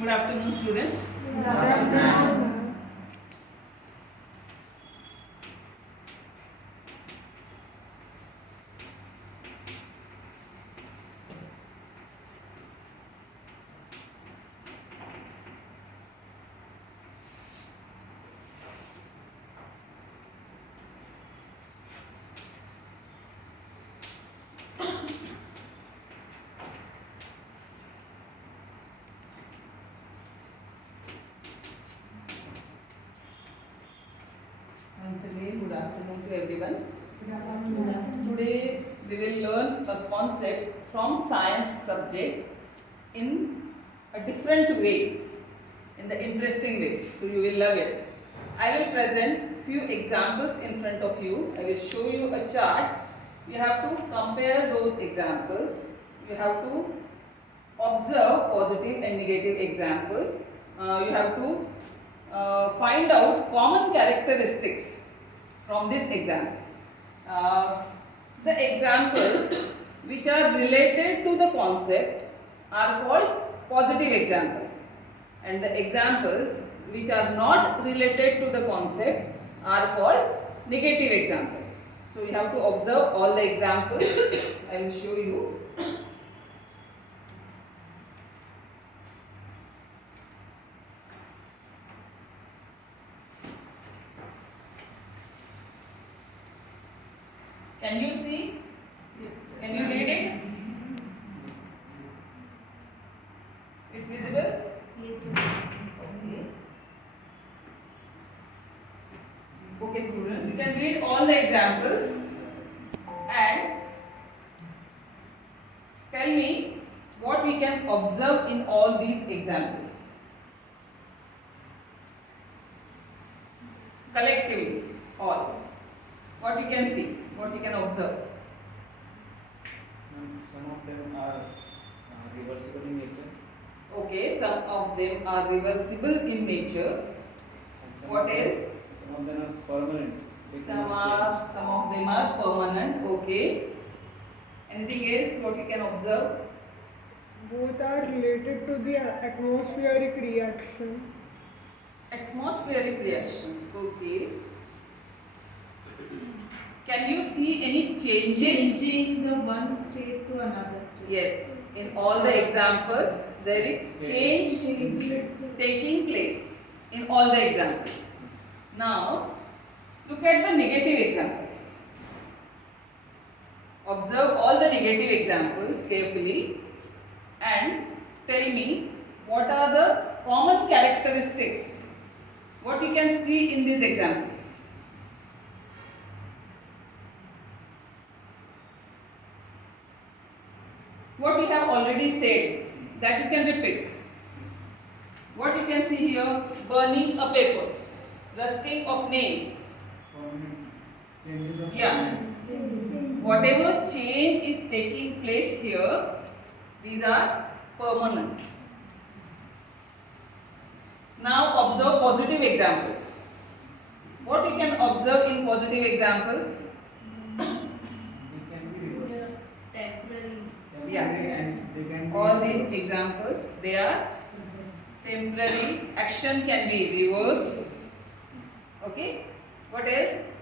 Good afternoon, students. Good afternoon. Once again, good afternoon to everyone. Good afternoon. Today we will learn a concept from science subject in a different way, in the interesting way. So you will love it. I will present few examples in front of you. I will show you a chart. You have to compare those examples. You have to observe positive and negative examples. You have to find out common characteristics from these examples. The examples which are related to the concept are called positive examples, and the examples which are not related to the concept are called negative examples. So you have to observe all the examples. I will show you. Can you see? Yes. Can you read it? It's visible? Yes. Okay. Okay, students, you can read all the examples and tell me what we can observe in all these examples. Collectively, all. What you can see, what you can observe. Some of them are reversible in nature. Okay, some of them are reversible in nature. And What else? Some of them are permanent. They Some cannot of them are permanent. Okay. Anything else? What you can observe? Both are related to the atmospheric reaction. Atmospheric reactions. Okay. Can you see any changes? Changing the one state to another state. Yes. In all the examples, there is change taking place in all the examples. Now, look at the negative examples. Observe all the negative examples carefully and tell me what are the common characteristics, what you can see in these examples. What we have already said, that you can repeat. What you can see here, burning a paper, rusting of nail. change. Yeah. Whatever change is taking place here, these are permanent. Now observe positive examples. What you can observe in positive examples? They can be reversed. Temporary. Yeah. And they can be All these reversed. examples, they are temporary. Action can be reversed. Okay. What else?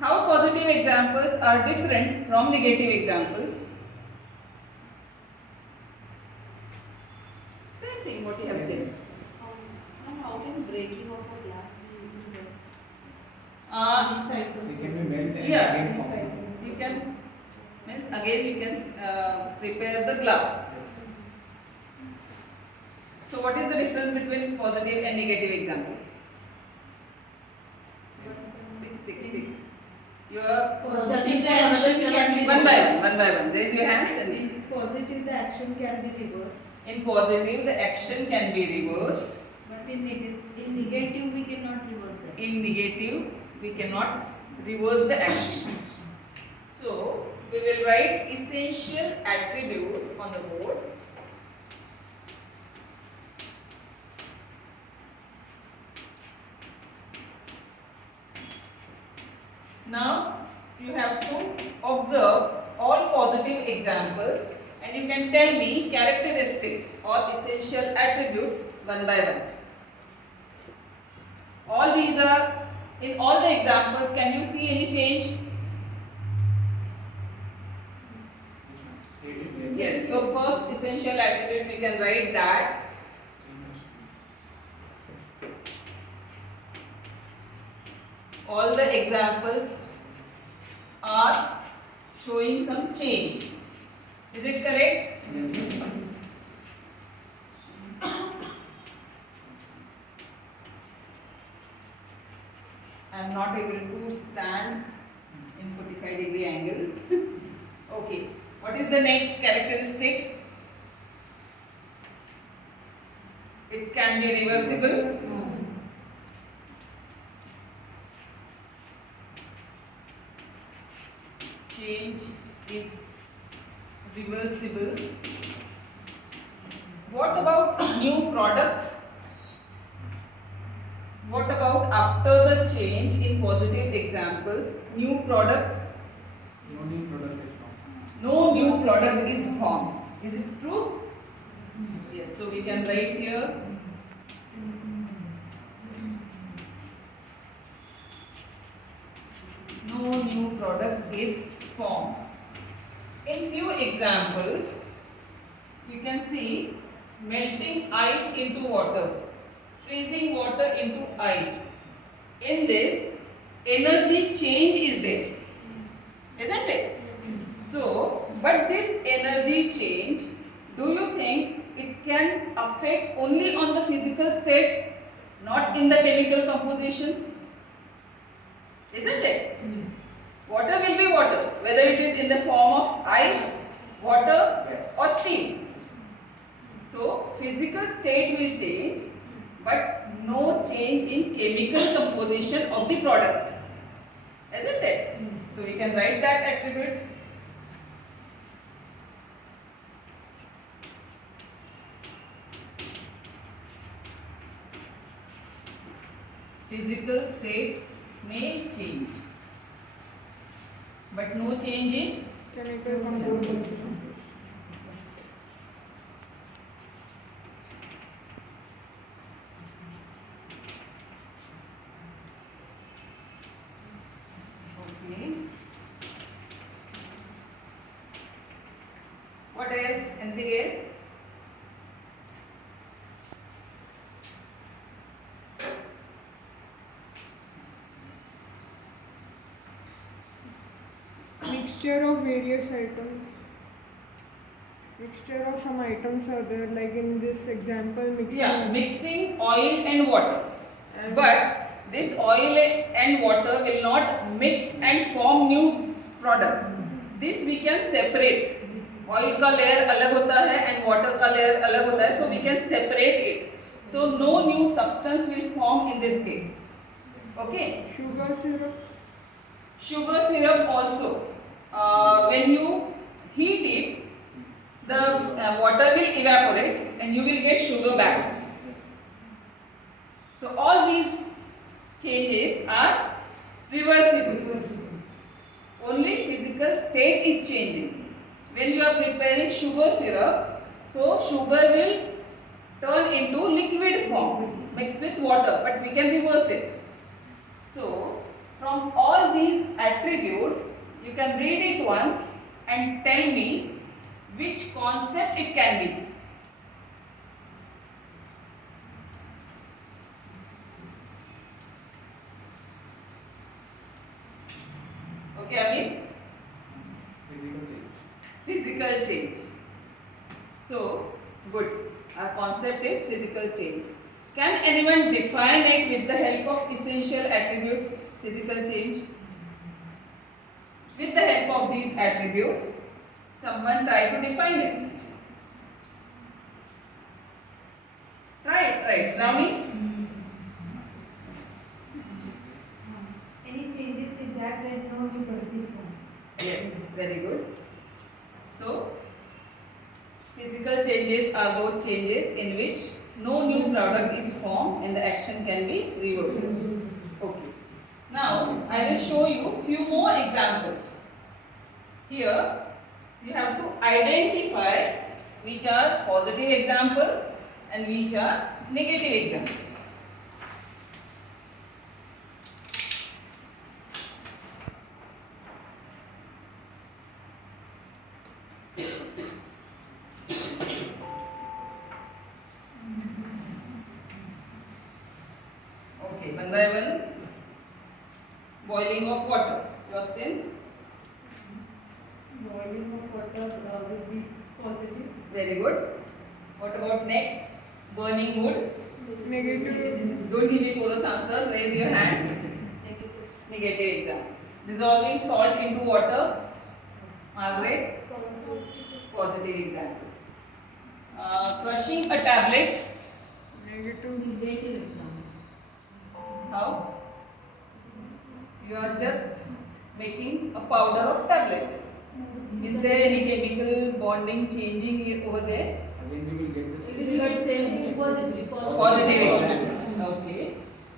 How positive examples are different from negative examples? Same thing what you have said. How can breaking of a glass be reversed? Recycle. They can be melt and Yeah. again form. Recycle. You can, means again you can prepare the glass. So what is the difference between positive and negative examples? Speak. Your Positive, the action can be one by reversed. one. Raise your hands and In positive, the action can be reversed. in positive the action can be reversed. But in negative, In negative, we cannot reverse that. In negative we cannot reverse the action. So we will write essential attributes on the board. Now you have to observe all positive examples and and you can tell me characteristics or essential attributes one by one. All these are in all the examples. Can you see any change? Yes. So first essential attribute we can write that all the examples are showing some change. Is it correct? Yes. I am not able to stand in 45-degree angle. Okay. What is the next characteristic? It can be reversible. Change is reversible. What about new product? What about after the change in positive examples? New product? No new product is found. No new product is formed. Is it true? Yes. So we can write here. No new product is formed. In few examples, you can see melting ice into water, freezing water into ice. In this, energy change is there, isn't it? So, but this energy change, do you think it can affect only on the physical state, not in the chemical composition? Isn't it? Water will be water, whether it is in the form of ice, water or steam. So, physical state will change, but no change in chemical composition of the product. Isn't it? So, we can write that attribute. Physical state may change, but no change in chemical composition. Okay. What else? Anything else? Mixture of various items. Mixture of some items are there, like in this example, mixture. Yeah, mixing oil and water. And But this oil and water will not mix and form new product. This we can separate. Oil का layer अलग होता है and water का layer अलग होता है, so we can separate it. So no new substance will form in this case. Okay. sugar syrup. Sugar syrup also. When you heat it, the water will evaporate and you will get sugar back. So all these changes are reversible. Only physical state is changing. When you are preparing sugar syrup, so sugar will turn into liquid form mixed with water, but we can reverse it. So from all these attributes, you can read it once and tell me which concept it can be. Okay, Amit? Physical change. Physical change. So, good. Our concept is physical change. Can anyone define it with the help of essential attributes, physical change? With the help of these attributes, someone try to define it. Try it, Shravani. Any changes is that when no new product is formed. Yes, very good. So, physical changes are those changes in which no new product is formed and the action can be reversed. Okay. Now, I will show you few more examples. Here, you have to identify which are positive examples and which are negative examples. Okay, one by one. Boiling of water. Justin? Boiling of water will be positive. Very good. What about next? Burning wood. Negative. Don't give me chorus answers. Raise your hands. Negative. Negative examples. Dissolving salt into water. Margaret. Positive example. Crushing a tablet. Negative. Negative example. How? You are just making a powder of tablet. Is there any chemical bonding changing here over there? Again we will get this. It will get same positive. Positive example. Okay.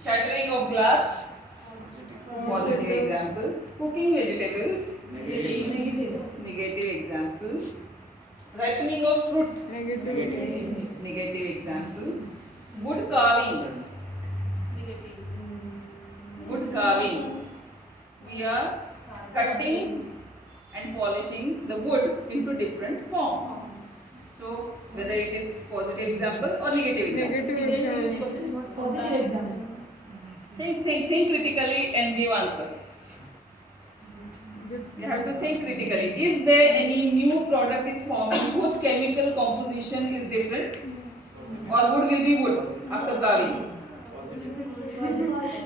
Shattering of glass. Positive example. Cooking vegetables. Negative. Negative example. Ripening of fruit. Negative. Negative example. Wood carving. Negative. Wood carving. We are cutting and polishing the wood into different form. So whether it is positive example or negative example. Negative example. Positive example. Think critically and give answer. You have to think critically. Is there any new product is forming whose chemical composition is different? Or wood will be wood after carving?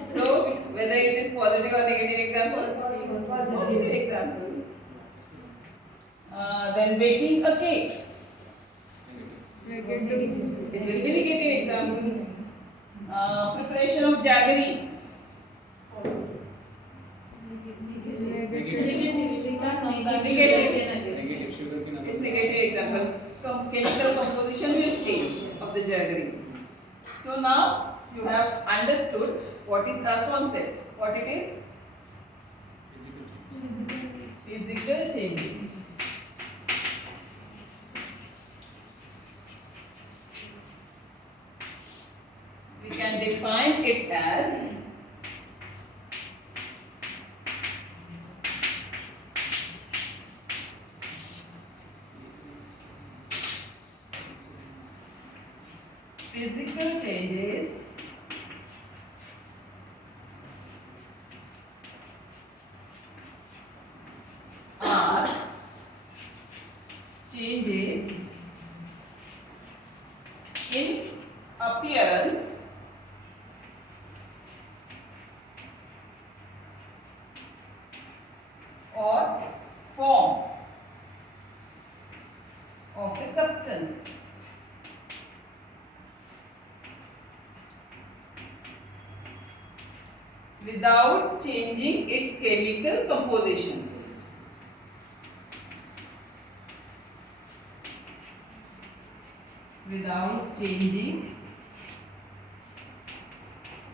So whether it is positive or negative example? Positive example. Then baking a cake. Negative. It will be negative example. Preparation of jaggery. Negative sugar can It's negative example. Chemical composition will change of the jaggery. So now you have understood what is our concept. What it is? Physical changes. We can define it as physical changes are changes in appearance or form of a substance without changing its chemical composition. Without changing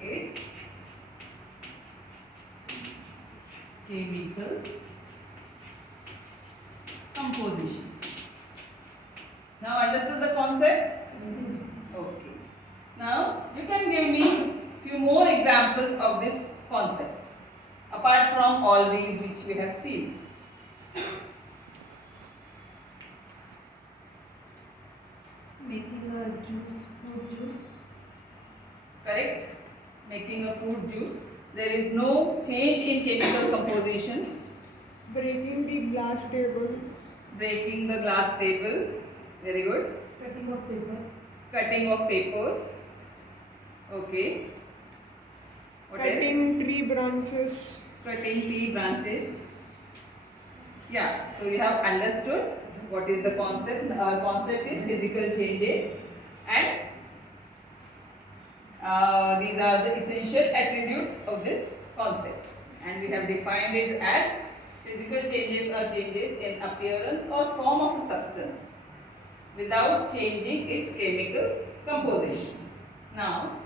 its chemical composition. Now understood the concept? Okay. Now you can give me few more examples of this concept apart from all these which we have seen. Making a juice, fruit juice. Correct? Making a fruit juice. There is no change in chemical composition. Breaking the glass table. Breaking the glass table. Very good. Cutting of papers. Cutting of papers. Okay. What else? Cutting tree branches. Cutting tree branches. Yeah, so you have understood what is the concept. Our concept is physical changes, and these are the essential attributes of this concept, and we have defined it as physical changes are changes in appearance or form of a substance without changing its chemical composition. Now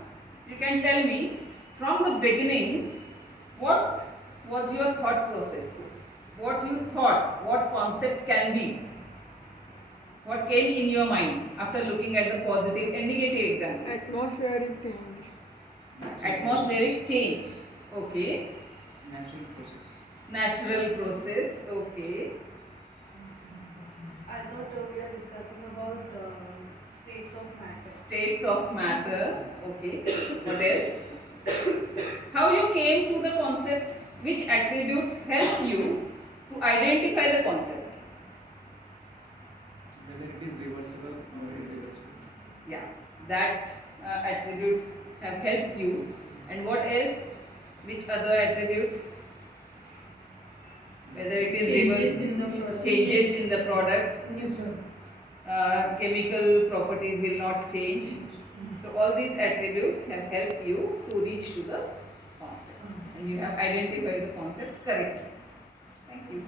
you can tell me from the beginning what was your thought process. what you thought, what concept can be. What came in your mind after looking at the positive and negative examples? Atmospheric change. Atmospheric change. Okay. Natural process. Natural process. Okay. I thought we are discussing about states of matter. States of matter. Okay. What else? How you came to the concept? Which attributes help you to identify the concept? Whether it is reversible or irreversible. Yeah, that attribute have helped you. And what else? Which other attribute? Whether it is Changes reverse, in the product. changes in the product, Neutral. chemical properties will not change. So all these attributes have helped you to reach to the concept. And you have identified the concept correctly. Thank you.